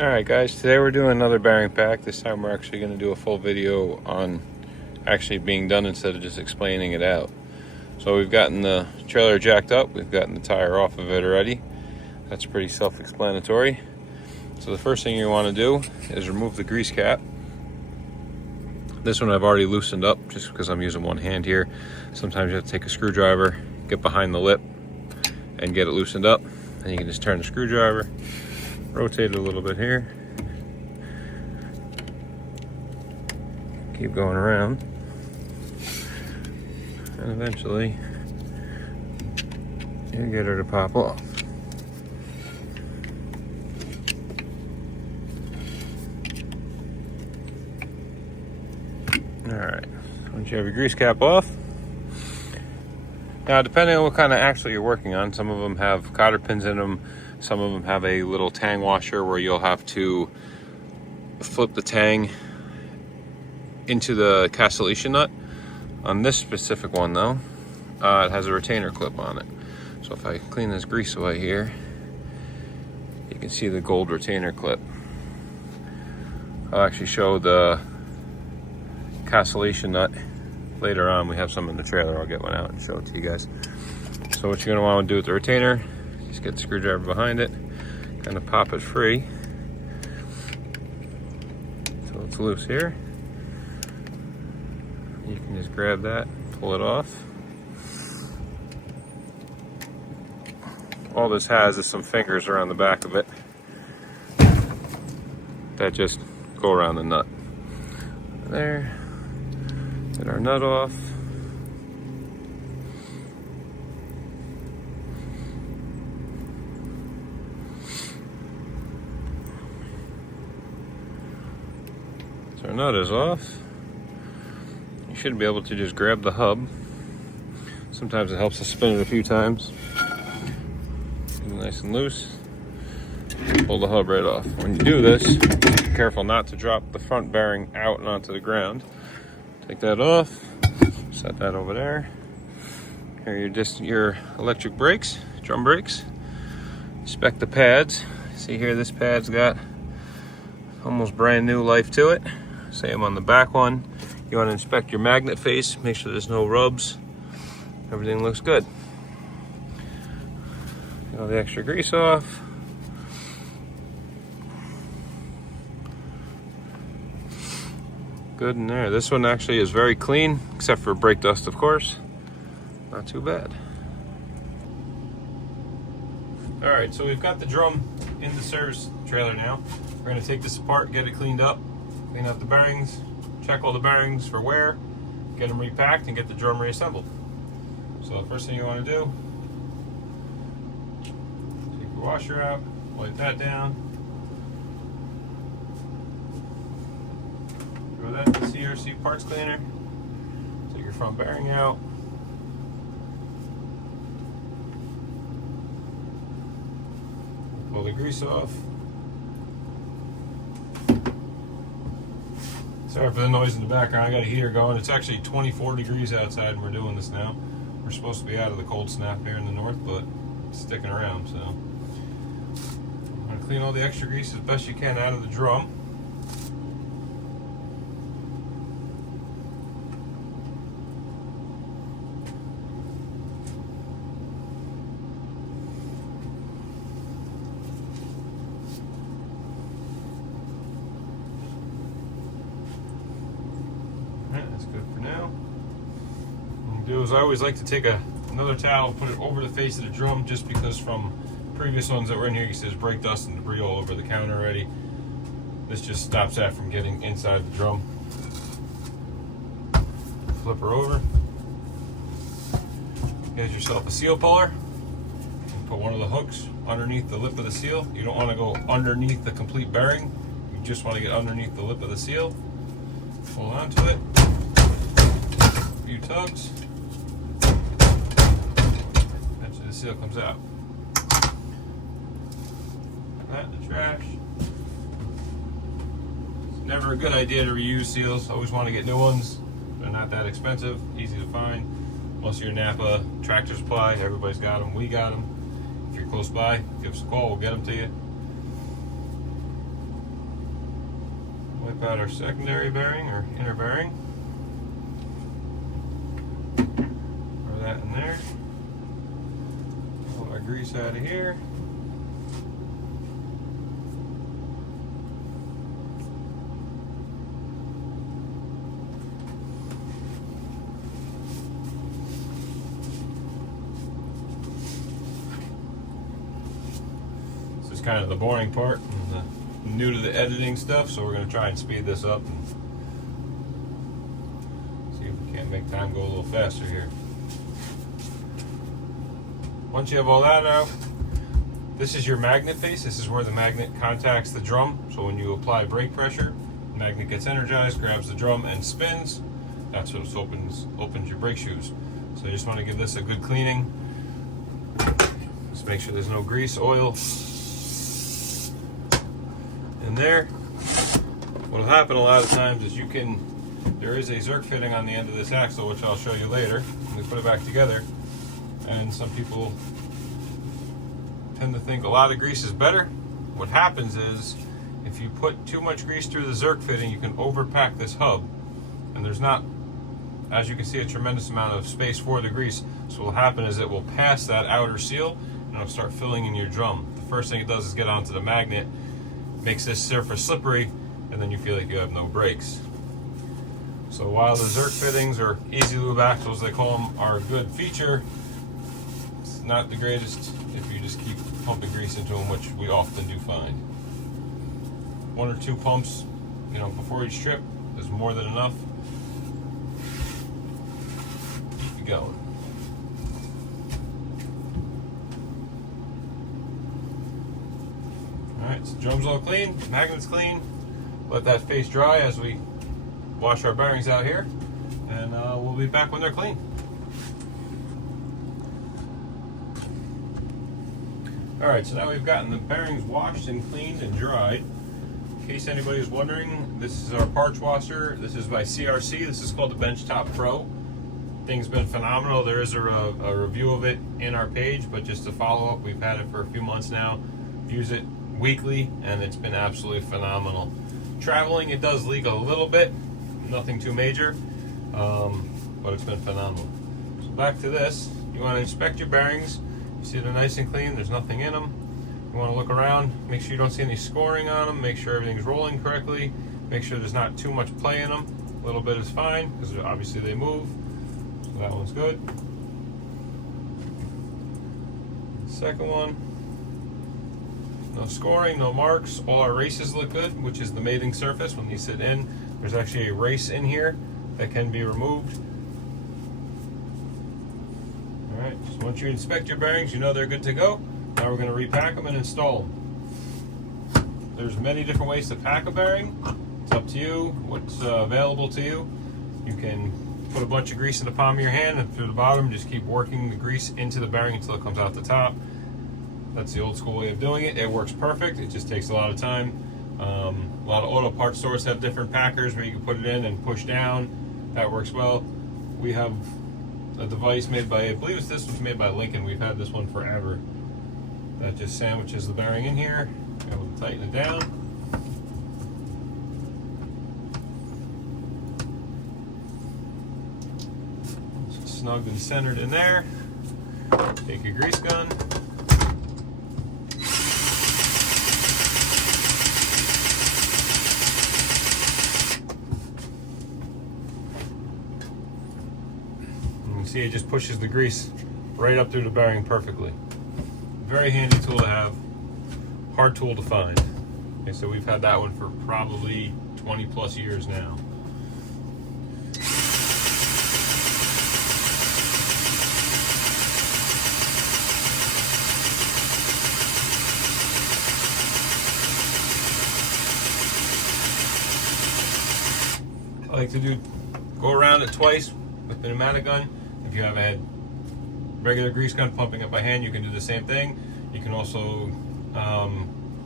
Alright guys, today we're doing another bearing pack. This time we're actually going to do a full video on actually being done instead of just explaining it out. So we've gotten the trailer jacked up, we've gotten the tire off of it already. That's pretty self-explanatory. So the first thing you want to do is remove the grease cap. This one I've already loosened up just because I'm using one hand here. Sometimes you have to take a screwdriver, get behind the lip and get it loosened up. And you can just turn the screwdriver, rotate it a little bit here, keep going around, and eventually you get her to pop off. Alright, once you have your grease cap off, now depending on what kind of axle you're working on, some of them have cotter pins in them, some of them have a little tang washer where you'll have to flip the tang into the castellation nut. On this specific one though, it has a retainer clip on it. So if I clean this grease away here, you can see the gold retainer clip. I'll actually show the castellation nut later on. We have some in the trailer. I'll get one out and show it to you guys. So what you're going to want to do with the retainer, just get the screwdriver behind it, kind of pop it free so it's loose here. You can just grab that, pull it off. All this has is some fingers around the back of it that just go around the nut. There, get our nut off. So our nut is off. You should be able to just grab the hub. Sometimes it helps to spin it a few times. Get it nice and loose. Pull the hub right off. When you do this, be careful not to drop the front bearing out and onto the ground. Take that off. Set that over there. Here are your electric brakes, drum brakes. Inspect the pads. See here, this pad's got almost brand new life to it. Same on the back one. You want to inspect your magnet face, make sure there's no rubs. Everything looks good. Get all the extra grease off. Good in there. This one actually is very clean, except for brake dust, of course. Not too bad. All right, so we've got the drum in the service trailer now. We're gonna take this apart, get it cleaned up, clean out the bearings, check all the bearings for wear, get them repacked, and get the drum reassembled. So the first thing you want to do, take your washer out, wipe that down, throw that in the CRC parts cleaner, take your front bearing out, pull the grease off. Sorry for the noise in the background. I got a heater going. It's actually 24 degrees outside and we're doing this now. We're supposed to be out of the cold snap here in the north, but it's sticking around, so I'm going to clean all the extra grease as best you can out of the drum. That's good for now. What do is I always like to take another towel, put it over the face of the drum, just because from previous ones that were in here, you see there's brake dust and debris all over the counter already. This just stops that from getting inside the drum. Flip her over. Get yourself a seal puller. Put one of the hooks underneath the lip of the seal. You don't want to go underneath the complete bearing. You just want to get underneath the lip of the seal. Hold on to it. A few tugs. Eventually the seal comes out. That in the trash. It's never a good idea to reuse seals. Always want to get new ones. They're not that expensive, easy to find. Most of your Napa Tractor Supply, everybody's got them. We got them. If you're close by, give us a call. We'll get them to you. rip out our secondary bearing or inner bearing. Throw that in there. Pull our grease out of here. This is kind of the boring part. New to the editing stuff, so we're going to try and speed this up and see if we can't make time go a little faster here. Once you have all that out, this is your magnet face. This is where the magnet contacts the drum. So when you apply brake pressure, the magnet gets energized, grabs the drum and spins. That's what opens your brake shoes. So I just want to give this a good cleaning. Just make sure there's no grease, oil in there. What'll happen a lot of times is there is a Zerk fitting on the end of this axle, which I'll show you later when we put it back together. And some people tend to think a lot of grease is better. What happens is, if you put too much grease through the Zerk fitting, you can overpack this hub. And there's not, as you can see, a tremendous amount of space for the grease. So what will happen is it will pass that outer seal and it'll start filling in your drum. The first thing it does is get onto the magnet, makes this surface slippery, and then you feel like you have no brakes. So while the Zerk fittings, or easy lube axles they call them, are a good feature, it's not the greatest if you just keep pumping grease into them, which we often do find. 1 or 2 pumps, before each trip is more than enough. Keep you going. Alright, so drum's all clean, magnet's clean. Let that face dry as we wash our bearings out here, and we'll be back when they're clean. Alright, so now we've gotten the bearings washed and cleaned and dried. In case anybody is wondering, this is our parts washer. This is by CRC. This is called the BenchtopPRO. Thing's been phenomenal. There is a review of it in our page, but just to follow up, we've had it for a few months now. Use it weekly, and it's been absolutely phenomenal. Traveling, it does leak a little bit, nothing too major, but it's been phenomenal. So back to this, you want to inspect your bearings. You see they're nice and clean, there's nothing in them. You want to look around, make sure you don't see any scoring on them, make sure everything's rolling correctly, make sure there's not too much play in them. A little bit is fine, because obviously they move, so that one's good. Second one, no scoring, no marks. All our races look good, which is the mating surface. When you sit in, there's actually a race in here that can be removed. Alright, so once you inspect your bearings, you know they're good to go. Now we're going to repack them and install them. There's many different ways to pack a bearing. It's up to you, what's available to you. You can put a bunch of grease in the palm of your hand and through the bottom, just keep working the grease into the bearing until it comes out the top. That's the old school way of doing it. It works perfect. It just takes a lot of time. A lot of auto parts stores have different packers where you can put it in and push down. That works well. We have a device made by, I believe this was made by Lincoln. We've had this one forever. That just sandwiches the bearing in here. Be able to tighten it down. It's snugged and centered in there. Take your grease gun. See, it just pushes the grease right up through the bearing perfectly. Very handy tool to have, hard tool to find. Okay, so we've had that one for probably 20 plus years now. I like to go around it twice with the pneumatic gun. If you have a regular grease gun pumping it by hand, you can do the same thing. You can also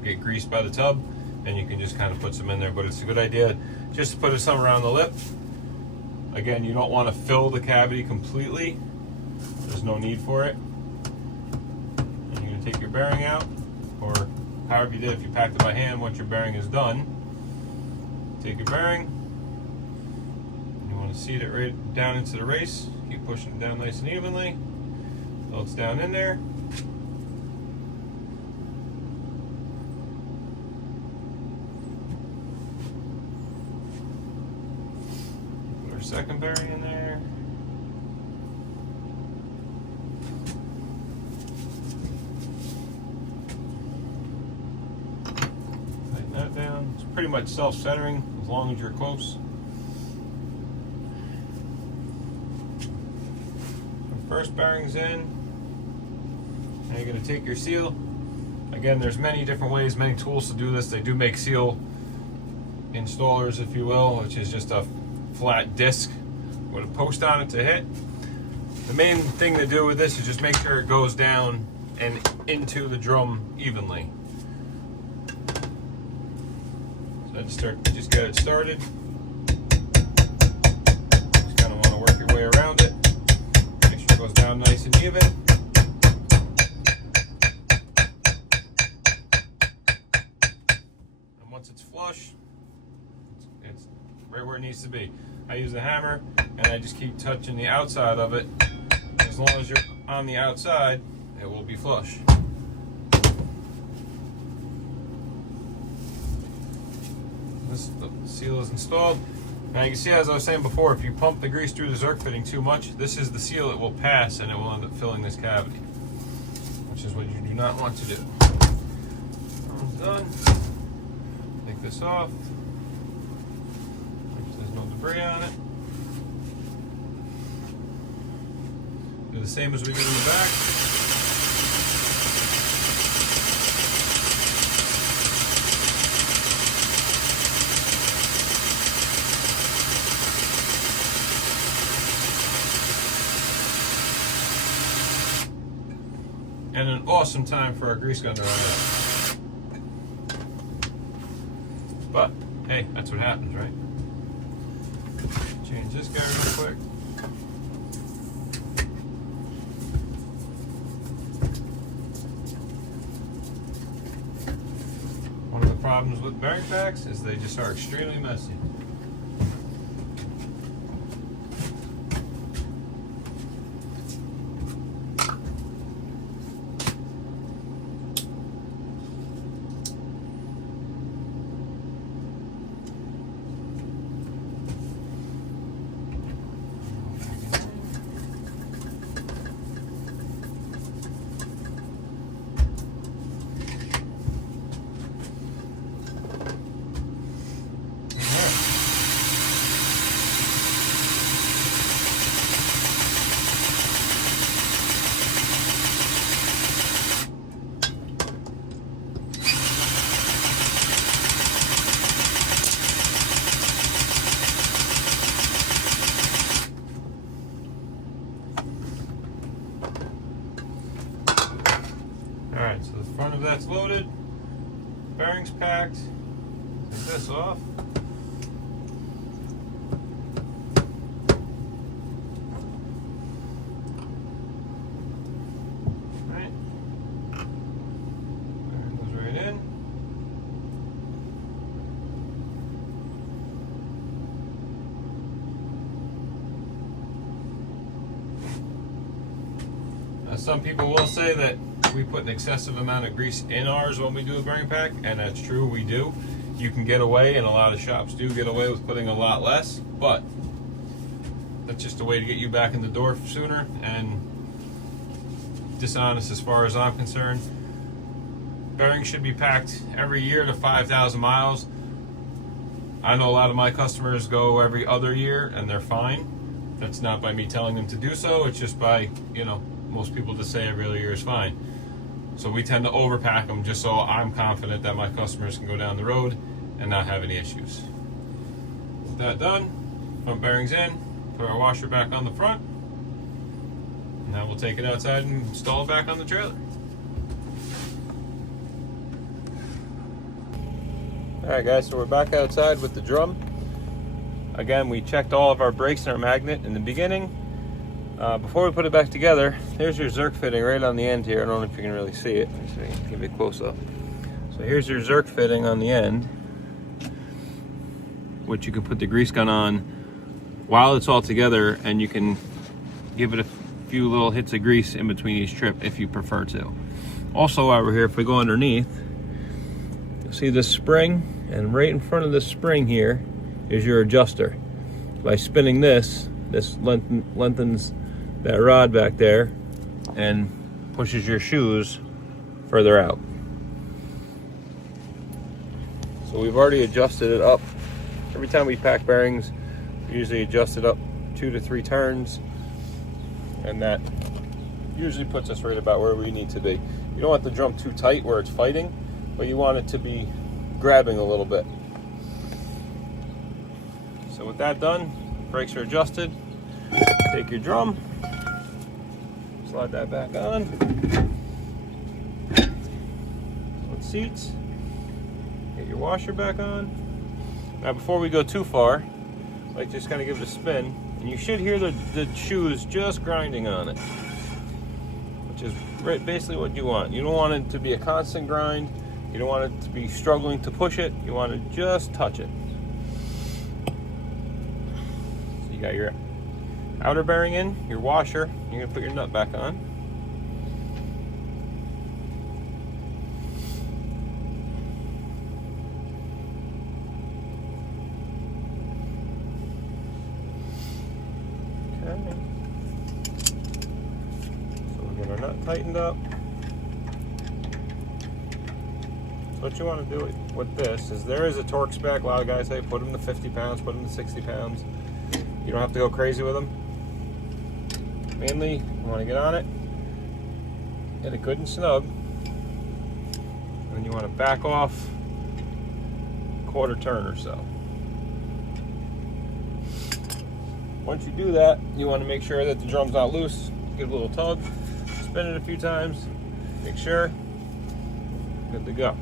get greased by the tub, and you can just kind of put some in there, but it's a good idea just to put some around the lip. Again, you don't want to fill the cavity completely. There's no need for it. And you're going to take your bearing out, or however you did if you packed it by hand once your bearing is done. Take your bearing. You want to seat it right down into the race. Keep pushing it down nice and evenly until it's down in there. Put our second bearing in there. Tighten that down. It's pretty much self-centering as long as you're close. First bearing's in. Now you're going to take your seal. Again, there's many different ways, many tools to do this. They do make seal installers, if you will, which is just a flat disc with a post on it to hit. The main thing to do with this is just make sure it goes down and into the drum evenly. So just get it started. Just kind of want to work your way around it. Make sure it goes down nice and even. And once it's flush, it's right where it needs to be. I use the hammer and I just keep touching the outside of it. As long as you're on the outside, it will be flush. This seal is installed. Now you can see, as I was saying before, if you pump the grease through the Zerk fitting too much, this is the seal it will pass and it will end up filling this cavity, which is what you do not want to do. It's done. Take this off. Make sure there's no debris on it. Do the same as we did in the back. And an awesome time for our grease gun to run out. But, hey, that's what happens, right? Change this guy real quick. One of the problems with bearing packs is they just are extremely messy. Alright, so the front of that's loaded, bearings packed. Take this off. Alright, bearing goes right in. Now, some people will say that we put an excessive amount of grease in ours when we do a bearing pack, and that's true, we do. You can get away, and a lot of shops do get away with putting a lot less, but that's just a way to get you back in the door sooner, and dishonest as far as I'm concerned. Bearings should be packed every year to 5,000 miles. I know a lot of my customers go every other year, and they're fine. That's not by me telling them to do so, it's just by, you know, most people just say every other year is fine. So we tend to overpack them just so I'm confident that my customers can go down the road and not have any issues. With that done, front bearings in, put our washer back on the front, and now we'll take it outside and install it back on the trailer. Alright guys, so we're back outside with the drum. Again, we checked all of our brakes and our magnet in the beginning. Before we put it back together, there's your Zerk fitting right on the end here. I don't know if you can really see it. Let me see, give you a close up. So here's your Zerk fitting on the end. which you can put the grease gun on while it's all together, and you can give it a few little hits of grease in between each trip if you prefer to. Also, while we're here, if we go underneath, you'll see this spring, and right in front of this spring here is your adjuster. By spinning this lengthens that rod back there and pushes your shoes further out. So we've already adjusted it up. Every time we pack bearings, we usually adjust it up 2 to 3 turns, and that usually puts us right about where we need to be. You don't want the drum too tight where it's fighting, but you want it to be grabbing a little bit. So with that done, brakes are adjusted. Take your drum, slide that back on. With seats, get your washer back on. Now before we go too far, like just kind of give it a spin, and you should hear the shoes just grinding on it, which is basically what you want. You don't want it to be a constant grind. You don't want it to be struggling to push it. You want to just touch it. So you got your outer bearing in, your washer. You're going to put your nut back on. Okay. So we'll get our nut tightened up. What you want to do with this is there is a torque spec. A lot of guys say put them to 50 pounds, put them to 60 pounds. You don't have to go crazy with them. Mainly, you want to get on it, hit it good and snug, and then you want to back off a quarter turn or so. Once you do that, you want to make sure that the drum's not loose. Give it a little tug, spin it a few times, make sure, good to go.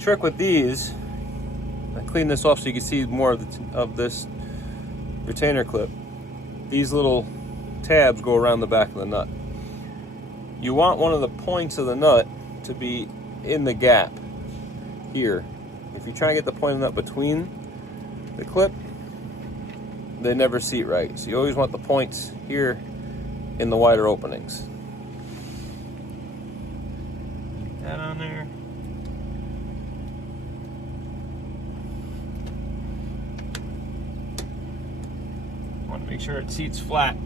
Trick with these, I clean this off so you can see more of this retainer clip. These little tabs go around the back of the nut. You want one of the points of the nut to be in the gap here. If you try and get the point of the nut between the clip, they never seat right. So you always want the points here in the wider openings. That on there. Want to make sure it seats flat,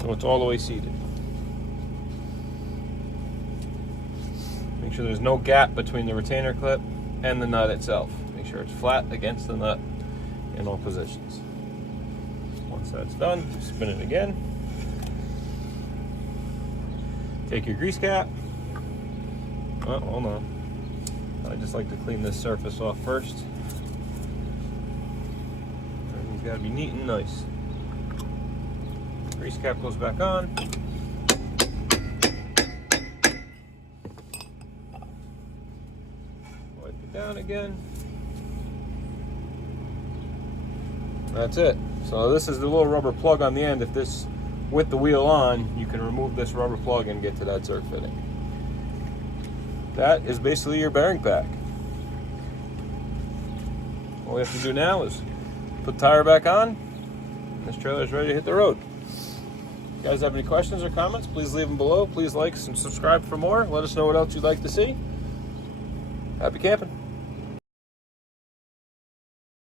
so it's all the way seated. Make sure there's no gap between the retainer clip and the nut itself. Make sure it's flat against the nut in all positions. Once that's done, spin it again. Take your grease cap. Oh, hold on. I just like to clean this surface off first. Everything's got to be neat and nice. Grease cap goes back on. Wipe it down again. That's it. So this is the little rubber plug on the end. If this, with the wheel on, you can remove this rubber plug and get to that zerk fitting. That is basically your bearing pack. All we have to do now is put the tire back on. And this trailer is ready to hit the road. If you guys have any questions or comments, please leave them below. Please like and subscribe for more. Let us know what else you'd like to see. Happy camping.